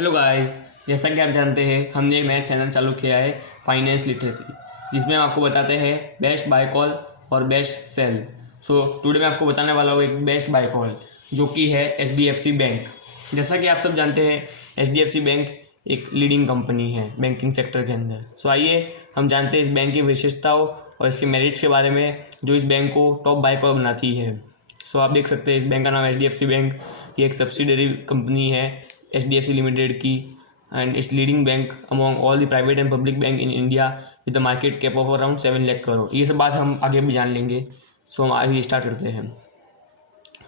Hello guys, जैसा कि आप जानते हैं हमने एक नया चैनल चालू किया है फाइनेंस लिटरेसी, जिसमें हम आपको बताते हैं बेस्ट बाय कॉल और बेस्ट सेल। सो टुडे मैं आपको बताने वाला हूँ एक बेस्ट बाय कॉल जो कि है HDFC बैंक। जैसा कि आप सब जानते हैं HDFC बैंक एक लीडिंग कंपनी है बैंकिंग सेक्टर के अंदर। सो आइए हम जानते हैं इस बैंक की विशेषताओं और इसके मेरिट्स के बारे में जो इस बैंक को टॉप बाय कॉल बनाती है। सो आप देख सकते हैं इस बैंक का नाम HDFC बैंक, ये एक सब्सिडरी कंपनी है HDFC लिमिटेड की, and it's leading bank among all the private and public bank in India with the market cap of around 7 lakh crore. ये सब बात हम आगे भी जान लेंगे। सो हम आगे स्टार्ट करते हैं।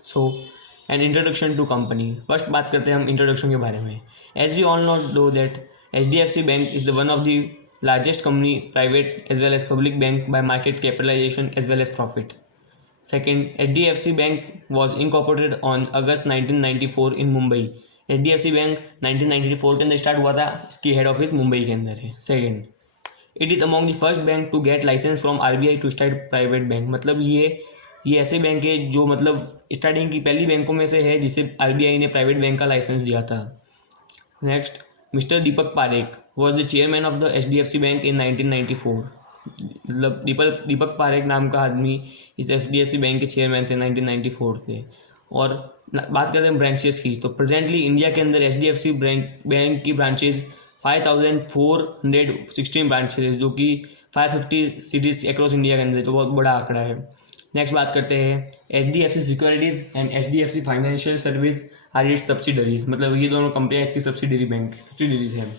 So and introduction to company. First बात करते हैं हम इंट्रोडक्शन के बारे में। As we all know that HDFC bank is the one of the largest company private as well as public bank by market capitalization as well as profit. Second, HDFC Bank was incorporated on August 1994 in Mumbai. HDFC bank 1994 के अंदर start हुआ था, इसकी head office Mumbai के अंदर है। Second, it is among the first bank to get licence from RBI to start private bank. मतलब ये ऐसे बैंक है जो मतलब स्टार्टिंग की पहली बैंकों में से है जिसे RBI ने प्राइवेट बैंक का लाइसेंस दिया था। Next, mister Deepak Parekh was the chairman of the HDFC bank in 1994। मतलब दीपक पारेख नाम का आदमी इस HDFC बैंक के चेयरमैन थे 1994 के। और बात करते हैं ब्रांचेस की, तो प्रेजेंटली इंडिया के अंदर HDFC बैंक की ब्रांचेस 5416 ब्रांचेस है, जो कि 550 सिटीज़ अक्रॉस इंडिया के अंदर, जो बहुत बड़ा आंकड़ा है। नेक्स्ट बात करते हैं HDFC securities and HDFC financial service are its subsidiaries. मतलब ये दोनों कंपनियाँ इसकी सब्सिडरीज हैं।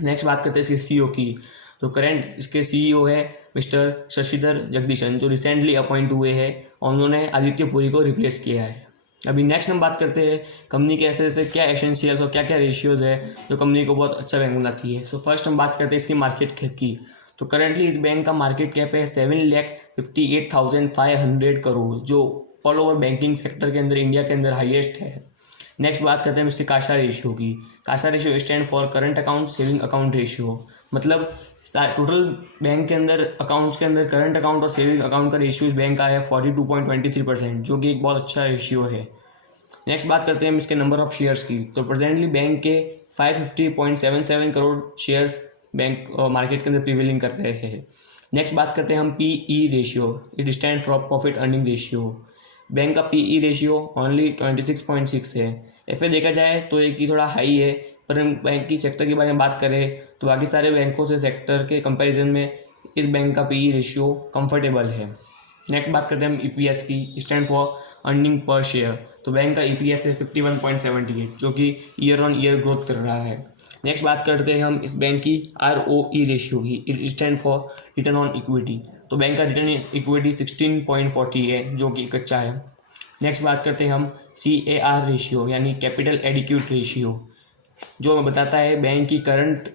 नेक्स्ट बात करते हैं इसके CEO की, तो करेंट इसके CEO है मिस्टर शशिधर जगदीशन, जो रिसेंटली अपॉइंट हुए हैं और उन्होंने आदित्य पुरी को रिप्लेस किया है। अभी नेक्स्ट हम बात करते हैं कंपनी के ऐसे क्या एसेंशियल्स और क्या क्या रेशियोज़ है जो कंपनी को बहुत अच्छा बैंक बनाती है। सो फर्स्ट हम बात करते हैं इसकी मार्केट कैप की। तो करेंटली इस बैंक का मार्केट कैप है 7,58,500 करोड़, जो ऑल ओवर बैंकिंग सेक्टर के अंदर इंडिया के अंदर हाईएस्ट है। नेक्स्ट बात करते हैं इसके काशा रेशियो की। CASA ratio stand for current account saving account ratio. मतलब टोटल बैंक के अंदर अकाउंट्स के अंदर करंट अकाउंट और सेविंग अकाउंट का रेशियो इस बैंक का है 42.23%, जो कि एक बहुत अच्छा रेशियो है। नेक्स्ट बात करते हैं हम इसके नंबर ऑफ शेयर्स की। तो प्रेजेंटली बैंक के 550.77 करोड़ शेयर्स बैंक मार्केट के अंदर प्रिवेलिंग कर रहे हैं। नेक्स्ट बात करते हैं हम PE ratio. It stand for profit earning ratio. Bank का PE रेशियो ओनली 26.6 है। ऐसे देखा जाए तो एक ही थोड़ा हाई है, पर बैंक की सेक्टर के बारे में बात करें तो बाकी सारे बैंकों से सेक्टर के कंपैरिजन में इस बैंक का PE रेशियो कंफर्टेबल है। नेक्स्ट बात करते हैं हम EPS की। Stand for earning per share. तो बैंक का EPS है 51.78, जो कि ईयर ऑन ईयर ग्रोथ कर रहा है। नेक्स्ट बात करते हैं हम इस बैंक की ROE रेशियो की। It stand for return on equity. तो बैंक का रिटर्न इक्विटी 16.40 है, जो कि कच्चा है। नेक्स्ट बात करते हैं हम CAR रेशियो, यानी कैपिटल एडिक्यूट रेशियो, जो बताता है बैंक की करंट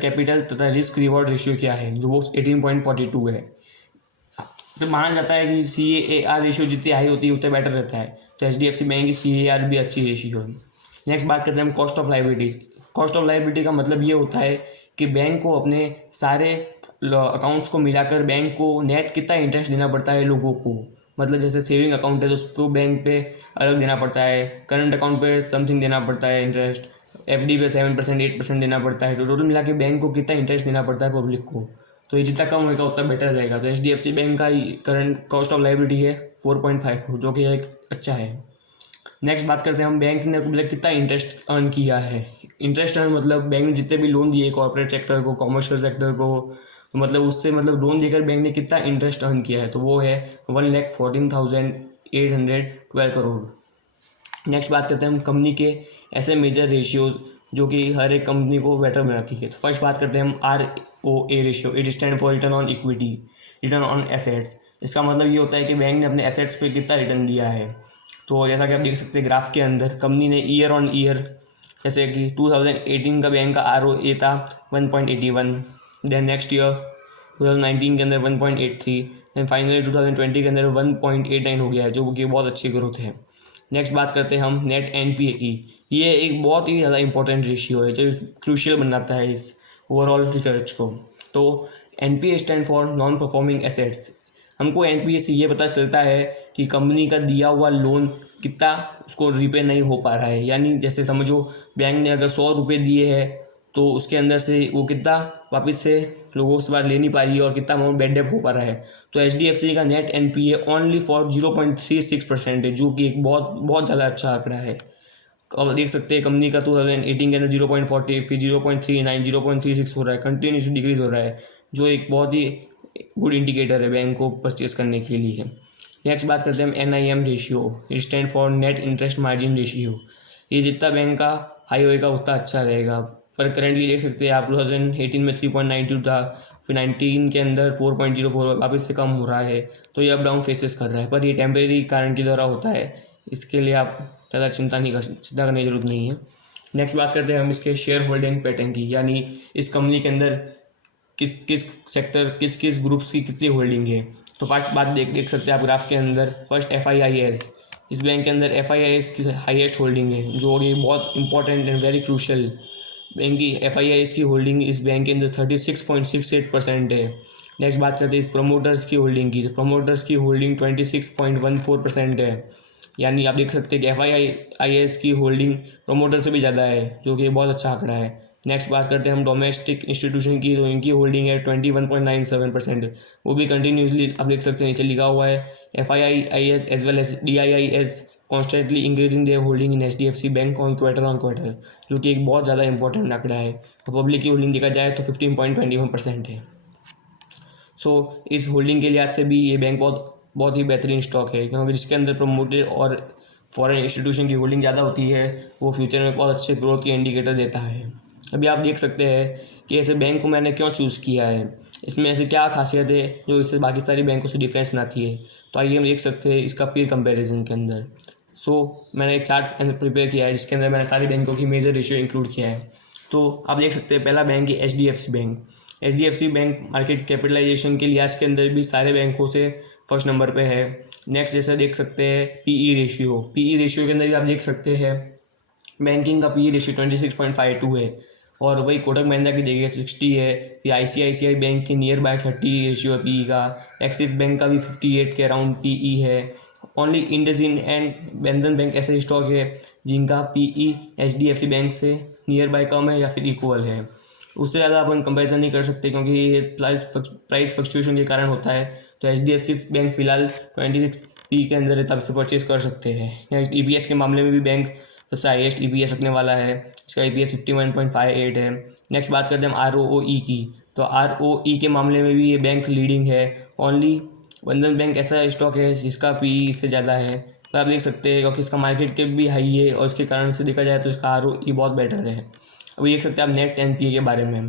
कैपिटल तथा रिस्क रिवॉर्ड रेशियो क्या है, जो वो 18.42 है। इसे माना जाता है कि CAR रेशियो जितनी हाई होती है उतना बेटर रहता है, तो HDFC बैंक की CAR भी अच्छी रेशियो है। नेक्स्ट बात करते हैं हम cost of liabilities. Cost of liability का मतलब ये होता है कि बैंक को अपने सारे अकाउंट्स को मिलाकर बैंक को नेट कितना इंटरेस्ट देना पड़ता है लोगों को। मतलब जैसे सेविंग अकाउंट है तो उसको बैंक पे अलग देना पड़ता है, करंट अकाउंट पे समथिंग देना पड़ता है इंटरेस्ट, FD पे 7% 8% देना पड़ता है। तो टोटल मिला के बैंक को कितना इंटरेस्ट देना पड़ता है पब्लिक को, तो ये जितना कम होगा उतना बेटर रहेगा। तो HDFC बैंक का करंट कॉस्ट ऑफ लाइबिलिटी है 4.54, जो कि एक अच्छा है। नेक्स्ट बात करते हैं हम बैंक ने मतलब कितना इंटरेस्ट अर्न किया है। इंटरेस्ट अर्न मतलब बैंक ने जितने भी लोन दिए कॉर्पोरेट सेक्टर को, कॉमर्शियल सेक्टर को, तो मतलब उससे मतलब लोन देकर बैंक ने कितना इंटरेस्ट अर्न किया है, तो वो है 1,14,812 करोड़। नेक्स्ट बात करते हैं हम कंपनी के ऐसे मेजर रेशियोज जो कि हर एक कंपनी को बेटर बनाती है। तो फर्स्ट बात करते हैं हम ROA ratio. It stand for return on equity, return on assets. इसका मतलब ये होता है कि बैंक ने अपने एसेट्स पे कितना रिटर्न दिया है। तो जैसा कि आप देख सकते हैं ग्राफ के अंदर, कंपनी ने ईयर ऑन ईयर, जैसे कि 2018 का बैंक का ROA था 1.81, देन नेक्स्ट ईयर 2019 के अंदर 1.83, देन फाइनली 2020 के अंदर 1.89 हो गया है, जो कि बहुत अच्छी ग्रोथ है। नेक्स्ट बात करते हैं हम नेट NPA की। ये एक बहुत ही ज़्यादा इंपॉर्टेंट रेशियो है जो क्रूशियल बनाता है इस ओवरऑल रिसर्च को। तो NPA stand for non performing assets. हमको एनपीए से ये पता चलता है कि कंपनी का दिया हुआ लोन कितना उसको रिपे नहीं हो पा रहा है। यानी जैसे समझो बैंक ने अगर 100 रुपये दिए हैं तो उसके अंदर से वो कितना वापस से लोगों से बात ले नहीं पा रही है और कितना अमाउंट बैड डेप हो पा रहा है। तो एचडीएफसी का नेट एनपीए ओनली फॉर 0.36% है, जो कि एक बहुत बहुत ज़्यादा अच्छा आंकड़ा है। अब देख सकते हैं कंपनी का 2018 के अंदर 0.40, फिर 0.39, 0.36 हो रहा है, कंटिन्यूस डिक्रीज हो रहा है, जो एक बहुत ही गुड इंडिकेटर है बैंक को परचेस करने के लिए। नेक्स्ट बात करते हैं हम NIM ratio, it stand for net interest margin ratio. ये जितना बैंक का हाई होएगा उतना अच्छा रहेगा। पर करंटली देख सकते हैं आप 2018 में 3.92 था, फिर 19 के अंदर 4.04 वापस से कम हो रहा है। तो ये अप डाउन फेसेस कर रहा है, पर ये टेम्परेरी कारण के द्वारा होता है, इसके लिए आप ज़्यादा चिंता करने की जरूरत नहीं है। नेक्स्ट बात करते हैं हम इसके शेयर होल्डिंग पैटर्न की, यानी इस कंपनी के अंदर किस किस सेक्टर किस किस ग्रुप्स की कितनी होल्डिंग है। तो फर्स्ट बात देख सकते हैं आप ग्राफ के अंदर, फर्स्ट FIIS। इस बैंक के अंदर FIIS की हाईएस्ट होल्डिंग है, जो ये बहुत important and very crucial bank की FIIS की होल्डिंग इस बैंक के अंदर 36.68% है। नेक्स्ट बात करते हैं इस प्रमोटर्स की होल्डिंग की, प्रमोटर्स की होल्डिंग 26.14% है। यानी आप देख सकते हैं कि FIIS की होल्डिंग प्रमोटर से भी ज़्यादा है, जो कि बहुत अच्छा आंकड़ा है। नेक्स्ट बात करते हैं हम डोमेस्टिक इंस्टीट्यूशन की, तो इनकी होल्डिंग है 21.97%। वो भी कंटिन्यूसली आप देख सकते हैं नीचे लिखा हुआ है FIIS as well as DIIS constantly increasing their holding in HDFC bank on quarter, जो कि एक बहुत ज़्यादा इंपॉर्टेंट आंकड़ा है। और पब्लिक की होल्डिंग देखा जाए तो 15.21% है। सो इस होल्डिंग के लिहाज से भी ये बैंक बहुत ही बेहतरीन स्टॉक है, क्योंकि जिसके अंदर प्रमोटेड और फॉरेन इंस्टीट्यूशन की होल्डिंग ज़्यादा होती है वो फ्यूचर में बहुत अच्छे ग्रोथ की इंडिकेटर देता है। अभी आप देख सकते हैं कि ऐसे बैंक को मैंने क्यों चूज़ किया है, इसमें ऐसे क्या खासियत है जो इससे बाकी सारी बैंकों से डिफरेंस बनाती है। तो आइए हम देख सकते हैं इसका पीर कंपैरिजन के अंदर। मैंने एक चार्ट प्रिपेयर किया है जिसके अंदर मैंने सारी बैंकों की मेजर रेशियो इंक्लूड किया है। तो आप देख सकते हैं पहला बैंक है HDFC bank. HDFC bank market capitalization के लिहाज के अंदर भी सारे बैंकों से फर्स्ट नंबर पे है। नेक्स्ट जैसा देख सकते हैं PE रेशियो के अंदर भी आप देख सकते हैं बैंकिंग का PE रेशियो 26.52 है, और वही कोटक महिंद्रा की देखिए 60 है। फिर ICICI बैंक की नियर बाय 30 रेशियो है PE का। एक्सिस बैंक का भी 58 के अराउंड PE है। ओनली इंडसइंड एंड बंधन बैंक ऐसे स्टॉक है जिनका PE HDFC बैंक से नियर बाय कम है या फिर इक्वल है। उससे ज़्यादा अपन कंपैरिजन नहीं कर सकते क्योंकि ये प्राइस फ्लक्चुएशन के कारण होता है। तो HDFC बैंक फिलहाल 26 PE के अंदर है, तब से परचेज कर सकते हैं। नेक्स्ट EPS के मामले में भी बैंक सबसे हाईएस्ट EPS रखने वाला है, इसका EPS 51.58 है। नेक्स्ट बात करते हैं हम ROE की, तो ROE के मामले में भी ये बैंक लीडिंग है। ओनली बंधन बैंक ऐसा स्टॉक है जिसका PE इससे ज़्यादा है। तो आप देख सकते हैं क्योंकि इसका मार्केट कैप भी हाई है और उसके कारण से देखा जाए तो इसका ROE बहुत बेटर है। अब देख सकते हैं आप नेट NPA के बारे में।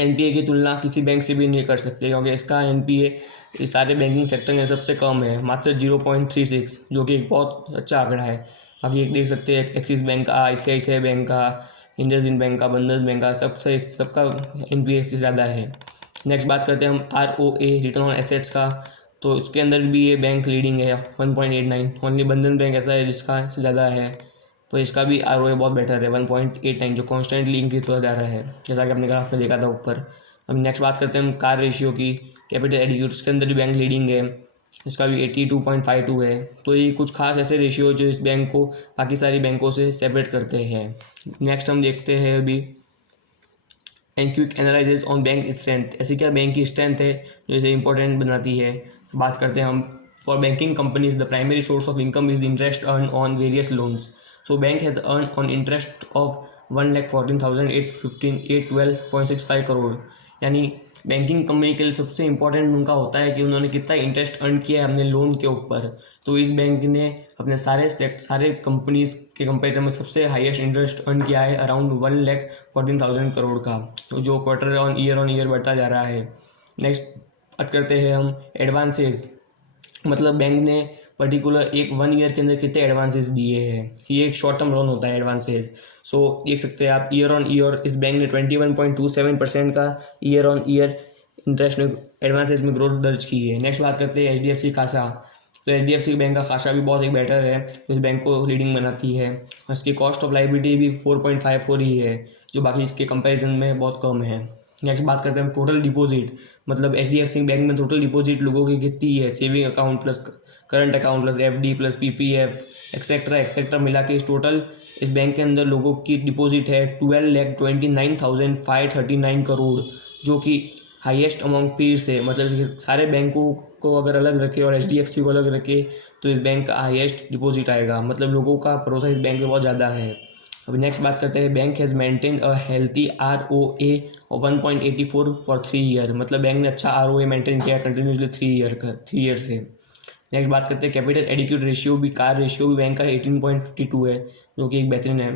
NPA की तुलना किसी बैंक से भी नहीं कर सकते क्योंकि इसका NPA इस सारे बैंकिंग सेक्टर में सबसे कम है, मात्र 0.36, जो कि एक बहुत अच्छा आंकड़ा है। बाकी एक देख सकते हैं एक्सिस बैंक का, ICICI बैंक का, इंडसइंड बैंक का, बंधन बैंक का, सबका NPA से ज़्यादा है। नेक्स्ट बात करते हैं हम ROA रिटर्न ऑन एसेट्स का, तो उसके अंदर भी ये बैंक लीडिंग है 1.89। ओनली बंधन बैंक ऐसा है जिसका से ज़्यादा है, तो इसका भी ROA बहुत बेटर है 1.89, जो कॉन्स्टेंटली इंक्रीज होता जा रहा है जैसा कि आपने ग्राफ में देखा था ऊपर। अब नेक्स्ट बात करते हैं हम कार रेशियो की, कैपिटल एडिक्यूट, उसके अंदर भी बैंक लीडिंग है, इसका भी 82.52 है। तो ये कुछ खास ऐसे रेशियो जो इस बैंक को बाकी सारी बैंकों से सेपरेट करते हैं। नेक्स्ट हम देखते हैं अभी quick analysis on bank strength, ऐसी क्या बैंक की स्ट्रेंथ है जो इसे इंपॉर्टेंट बनाती है। बात करते हैं हम for banking companies the primary source of income is interest earn on various loans. So bank has earn on interest of 1,14,812.65 crore. यानी बैंकिंग कंपनी के लिए सबसे इंपॉर्टेंट उनका होता है कि उन्होंने कितना इंटरेस्ट अर्न किया है अपने लोन के ऊपर। तो इस बैंक ने अपने सारे कंपनीज के कंपेरिजन में सबसे हाईएस्ट इंटरेस्ट अर्न किया है अराउंड 1,14,000 करोड़ का, तो जो क्वार्टर ऑन ईयर बढ़ता जा रहा है। नेक्स्ट बात करते हैं हम एडवांसेस, मतलब बैंक ने पर्टिकुलर एक 1 ईयर के अंदर कितने एडवांसेस दिए हैं, ये एक शॉर्ट टर्म लोन होता है एडवांसेस। सो देख सकते हैं आप ईयर ऑन ईयर इस बैंक ने 21.27% का ईयर ऑन ईयर इंटरेस्ट में एडवांसेस में ग्रोथ दर्ज की है। नेक्स्ट बात करते हैं HDFC खासा, तो HDFC बैंक का खासा भी बहुत ही बेटर है, इस बैंक को लीडिंग बनाती है। इसकी कॉस्ट ऑफ लाइबिलिटी भी 4.54 ही है, जो बाकी इसके कंपेरिजन में बहुत कम है। नेक्स्ट बात करते हैं हम टोटल डिपॉजिट, मतलब HDFC बैंक में टोटल डिपॉजिट लोगों की कितनी है, saving account plus current account plus FD plus PPF etcetera etcetera मिला के इस टोटल इस बैंक के अंदर लोगों की डिपॉजिट है 12,29,539 करोड़, जो कि हाईएस्ट अमॉन्ग पीर्स है। मतलब सारे बैंकों को अगर अलग रखे और HDFC को अलग रखे तो इस बैंक का हाईएस्ट डिपॉजिट आएगा, मतलब लोगों का भरोसा इस बैंक में बहुत ज़्यादा है। अब नेक्स्ट बात करते हैं, bank has maintain a healthy ROA of 1.84 for 3 year, मतलब बैंक ने अच्छा ROA मेंटेन किया कंटिन्यूसली 3 ईयर से। नेक्स्ट बात करते हैं कैपिटल एडिक्यूट रेशियो भी, कार रेशियो भी बैंक का 18.52 है, जो कि एक बेहतरीन है।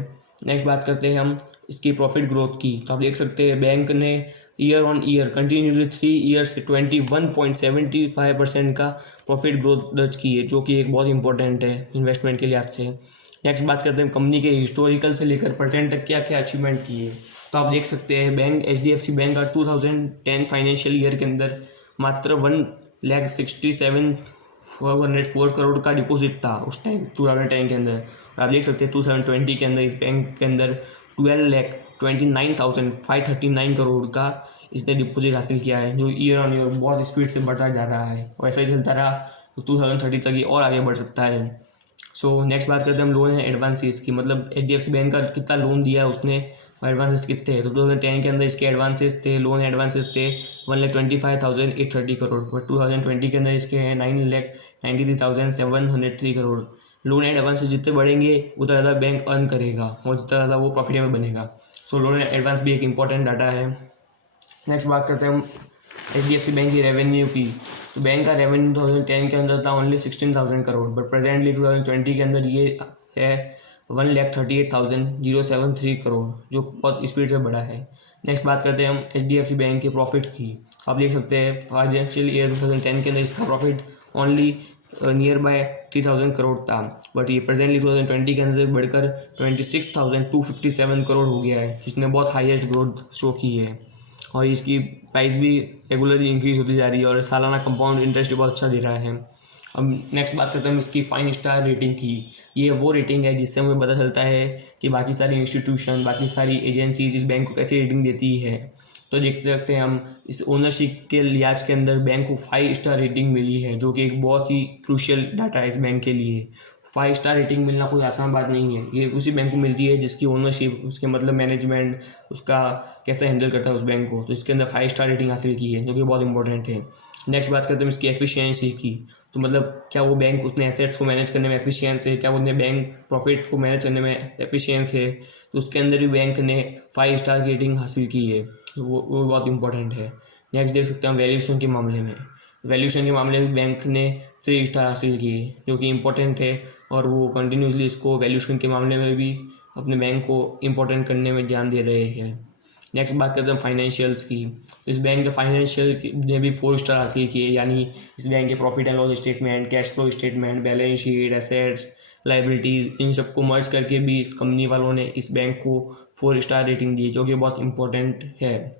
नेक्स्ट बात करते हैं हम इसकी प्रॉफिट ग्रोथ की, तो आप देख सकते हैं बैंक ने year on year continuously 3 year से 21.75% का प्रॉफिट ग्रोथ दर्ज की है, जो कि एक बहुत इंपॉर्टेंट है इन्वेस्टमेंट के लिहाज से। नेक्स्ट बात करते हैं कंपनी के हिस्टोरिकल से लेकर प्रेजेंट तक क्या क्या अचीवमेंट किए, तो आप देख सकते हैं बैंक HDFC बैंक का 2010 फाइनेंशियल ईयर के अंदर मात्र 1,67,404 करोड़ का डिपॉजिट था उस टाइम 2010 के अंदर। और आप देख सकते हैं 2020 के अंदर इस बैंक के अंदर 12,29,539 करोड़ का इसने डिपॉजिट हासिल किया है, जो ईयर ऑन ईयर बहुत स्पीड से बढ़ता जा रहा है और ऐसा ही चलता रहा तो 2030 तक ये और आगे बढ़ सकता है। सो नेक्स्ट बात करते हैं हम लोन है एडवांसेस की, मतलब HDFC बैंक का कितना लोन दिया है उसने और एडवांसेस कितने हैं। तो 2010 के अंदर इसके एडवांसेस थे, लोन एडवांसेस थे 1,25,830 करोड़, बट 2020 के अंदर इसके हैं 9,93,703 करोड़। लोन एडवांसेस जितने बढ़ेंगे उतना ज़्यादा बैंक अर्न करेगा और जितना ज़्यादा वो प्रॉफिटेबल बनेगा। सो लोन एडवांस भी एक इंपॉर्टेंट डाटा है। नेक्स्ट बात करते हैं हम HDFC बैंक की रेवेन्यू की, तो बैंक का रेवेन्यू 2010 के अंदर था ओनली 16,000 करोड़, बट प्रेजेंटली 2020 के अंदर ये है 1,38,073 करोड़, जो बहुत स्पीड से बढ़ा है। नेक्स्ट बात करते हैं हम HDFC बैंक के प्रॉफिट की, आप देख सकते हैं फाइनेंशियल ईयर 2010 के अंदर इसका profit only near by 3,000 crore था, बट ये प्रेजेंटली 2020 के अंदर बढ़कर 26,257 करोड़ हो गया है, जिसने बहुत हाईएस्ट ग्रोथ शो की है और इसकी प्राइस भी रेगुलरली इंक्रीज होती जा रही है और सालाना कंपाउंड इंटरेस्ट भी बहुत अच्छा दे रहा है। अब नेक्स्ट बात करते हैं हम इसकी 5 स्टार रेटिंग की। ये वो रेटिंग है जिससे हमें पता चलता है कि बाकी सारी इंस्टीट्यूशन बाकी सारी एजेंसीज इस बैंक को कैसे रेटिंग देती है। तो देख सकते हैं हम इस ओनरशिप के लिहाज के अंदर बैंक को 5 स्टार रेटिंग मिली है, जो कि एक बहुत ही क्रूशियल डाटा है इस बैंक के लिए। 5 स्टार रेटिंग मिलना कोई आसान बात नहीं है, ये उसी बैंक को मिलती है जिसकी ओनरशिप, उसके मतलब मैनेजमेंट उसका कैसे हैंडल करता है उस बैंक को, तो इसके अंदर 5 स्टार रेटिंग हासिल की है, जो कि बहुत इंपॉर्टेंट है। नेक्स्ट बात करते हैं इसकी एफिशिएंसी की, तो मतलब क्या वो बैंक उसने एसेट्स को मैनेज करने में एफिशिएंस है, क्या उसने बैंक प्रॉफिट को मैनेज करने में एफिशिएंस है, तो उसके अंदर भी बैंक ने 5 स्टार की रेटिंग हासिल की है, तो वो बहुत इंपॉर्टेंट है। नेक्स्ट देख सकते हैं हम वैल्यूएशन के मामले में, वैल्यूएशन के मामले में बैंक ने 3 स्टार हासिल किए, जो कि इंपॉर्टेंट है और वो कंटिन्यूसली इसको वैल्यूएशन के मामले में भी अपने बैंक को इंपॉर्टेंट करने में ध्यान दे रहे हैं। नेक्स्ट बात करते हैं फाइनेंशियल्स की, इस बैंक के फाइनेंशियल ने भी 4 स्टार हासिल किए, यानी इस बैंक के profit and loss statement, cash flow statement, balance sheet, assets, liabilities, इन सबको मर्ज करके भी कंपनी वालों ने इस बैंक को 4 स्टार रेटिंग दी, जो कि बहुत इंपॉर्टेंट है।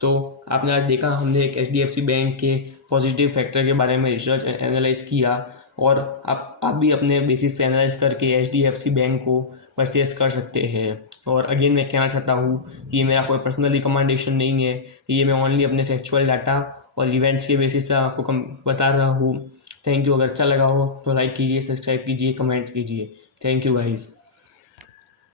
तो आपने आज देखा हमने एक HDFC बैंक के पॉजिटिव फैक्टर के बारे में रिसर्च एनालाइज किया और आप भी अपने बेसिस पे एनालाइज करके HDFC बैंक को परचेस कर सकते हैं। और अगेन मैं कहना चाहता हूँ कि ये मेरा कोई पर्सनल रिकमेंडेशन नहीं है, ये मैं ओनली अपने फैक्चुअल डाटा और इवेंट्स के बेसिस पे आपको बता रहा हूँ। Thank you. अगर अच्छा लगा हो तो लाइक कीजिए, सब्सक्राइब कीजिए, कमेंट कीजिए। Thank you guys.